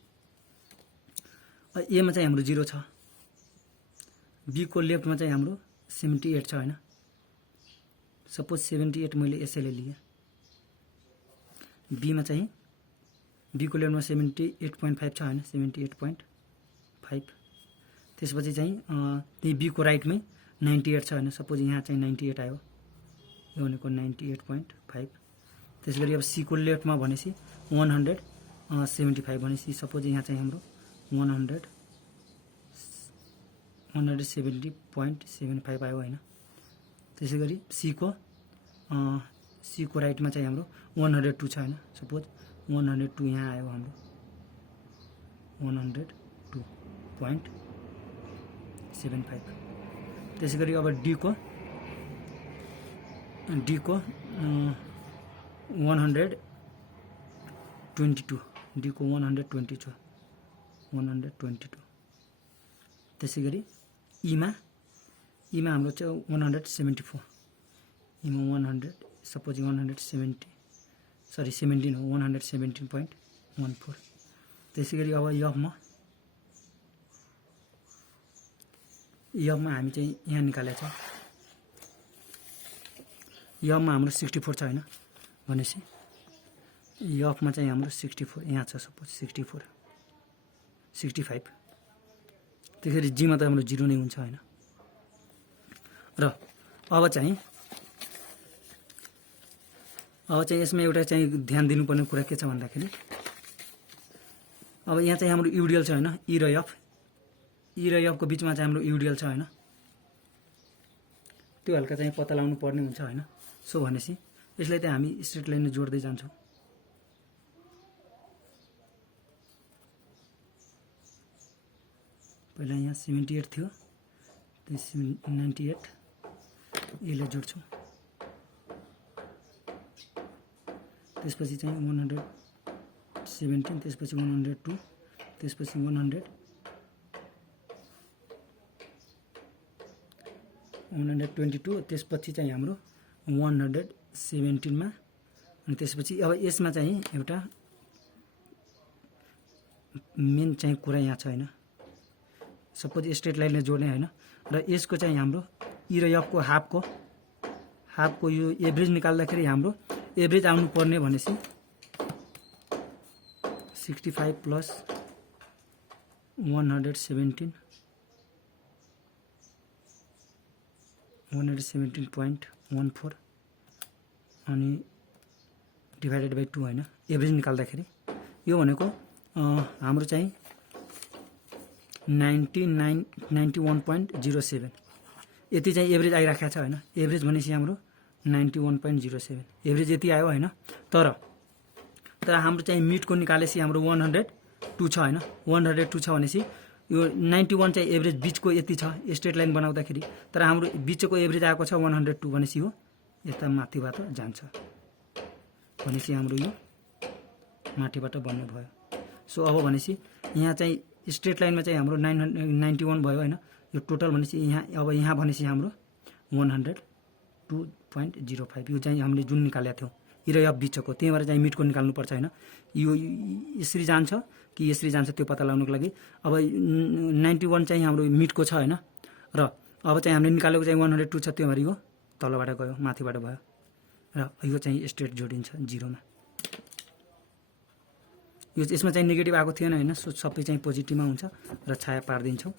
एमा चाहिँ हाम्रो 0 छ, बी को लेफ्टमा चाहिँ हाम्रो 78 छ हैन। सपोज 78 मैले यसैले लिए। बीमा चाहिँ बी को लेफ्टमा 78.5 छ हैन, 78.5। त्यसपछि चाहिँ त्यही बी को राइटमै 98 छ हैन। सपोज यहाँ चाहिँ 98 आयो, यो भनेको 98.5। त्यसैगरी अब सी को लेफ्टमा भनेपछि 175 भनेपछि सपोज यहाँ चाहिँ हाम्रो 170.75 आयो हैन। त्यसैगरी सी को राइटमा चाहिँ हाम्रो 102 छ हैन। सपोज 102 यहाँ आयो हाम्रो 102.75। त्यसैगरी अब डी को 122, डी को 122। त्यसैगरी ईमा हाम्रो चाहिँ 174, ईमा 100 सपोज 117 हो, 117.14। त्यसैगरी अब यफमा हामी चाहिँ यहाँ निकालेको छ, यफमा हाम्रो 64 छ हैन। भनेपछि यफमा चाहिँ हाम्रो 64 यहाँ छ, सपोज 64, 65। त्यसैगरी जीमा त हाम्रो 0 नै हुन्छ हैन। र अब चाहिँ यसमा एउटा चाहिँ ध्यान दिनुपर्ने कुरा के छ भन्दाखेरि, अब यहाँ चाहिँ हाम्रो युडिएल छ हैन, ई र एफ को बीचमा चाहिँ हाम्रो युडिएल छ हैन। त्यो हल्का चाहिँ पत्ता लगाउनु पर्ने हुन्छ हैन। सो भनेपछि यसलाई चाहिँ हामी स्ट्रेट लाइनमा जोड्दै जान्छौँ। पहिला यहाँ 78 थियो, 98 यसलाई जोड्छौँ। त्यसपछि चाहिँ 117, त्यसपछि 102, त्यसपछि 122, त्यसपछि चाहिँ हाम्रो 117 मा। अनि त्यसपछि अब यसमा चाहिँ एउटा मेन चाहिँ कुरा यहाँ छ हैन। सपोज स्ट्रेट लाइनले जोड्ने हैन, र यसको चाहिँ हाम्रो ई र एफ को हाफको यो एभरेज निकाल्दाखेरि हाम्रो एभरेज आउनु पर्ने भनेपछि 65 प्लस 117 117.14 अनि डिभाइडेड बाई 2 हैन, एभरेज निकाल्दाखेरि यो भनेको हाम्रो चाहिँ 91.07 यति चाहिँ एभरेज आइराखेको छ हैन। एभरेज भनेपछि हाम्रो 91.07 एभरेज यति आयो हैन। तर हाम्रो चाहिँ मिडको निकालेपछि हाम्रो 102 छ हैन। 102 छ भनेपछि यो 91 चाहिँ एभरेज बिचको यति छ स्ट्रेट लाइन बनाउँदाखेरि, तर हाम्रो बिचको एभरेज आएको छ 102 भनेपछि यो यता माथिबाट जान्छ भनेपछि हाम्रो यो माथिबाट बन्ने भयो। सो अब भनेपछि यहाँ चाहिँ स्ट्रेट लाइनमा चाहिँ हाम्रो 991 भयो हैन, यो टोटल भनेपछि यहाँ अब यहाँ भनेपछि हाम्रो 102.05 यो चाहिँ हामीले जुन निकालेका थियौँ इ र एफ बिचको, त्यही भएर चाहिँ मिडको निकाल्नुपर्छ हैन। यो यसरी जान्छ कि यसरी जान्छ त्यो पत्ता लगाउनको लागि अब 91 चाहिँ हाम्रो मिडको छ हैन, र अब चाहिँ हामीले निकालेको चाहिँ 102 छ, त्यो भएर यो तलबाट गयो माथिबाट भयो र यो चाहिँ स्ट्रेट जोडिन्छ 0 मा। यो यसमा चाहिँ नेगेटिभ आएको थिएन हैन, सो सबै चाहिँ पोजिटिभमा हुन्छ र छाया पार्दिन्छौँ।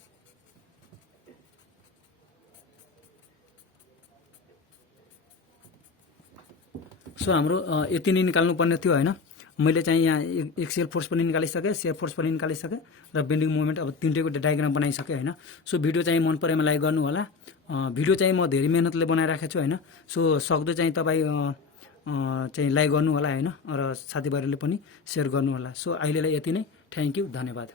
सो हाम्रो यति नै निकाल्नु पर्ने थियो हैन। मैले चाहिँ यहाँ एक्सियल फोर्स पनि निकालिसकेँ, शियर फोर्स पनि निकालिसकेँ र बेन्डिङ मोमेन्ट अब तीनटैको डायग्राम बनाइसकेँ हैन। सो भिडियो चाहिँ मन परेमा लाइक गर्नु होला। भिडियो चाहिँ म धेरै मेहनतले बनाइराखेको छु हैन, सो सक्दो चाहिँ तपाईँ चाहिँ लाइक गर्नु होला हैन, र साथीभाइहरूले पनि सेयर गर्नु होला। सो अहिलेलाई यति नै, थ्याङ्क यू, धन्यवाद।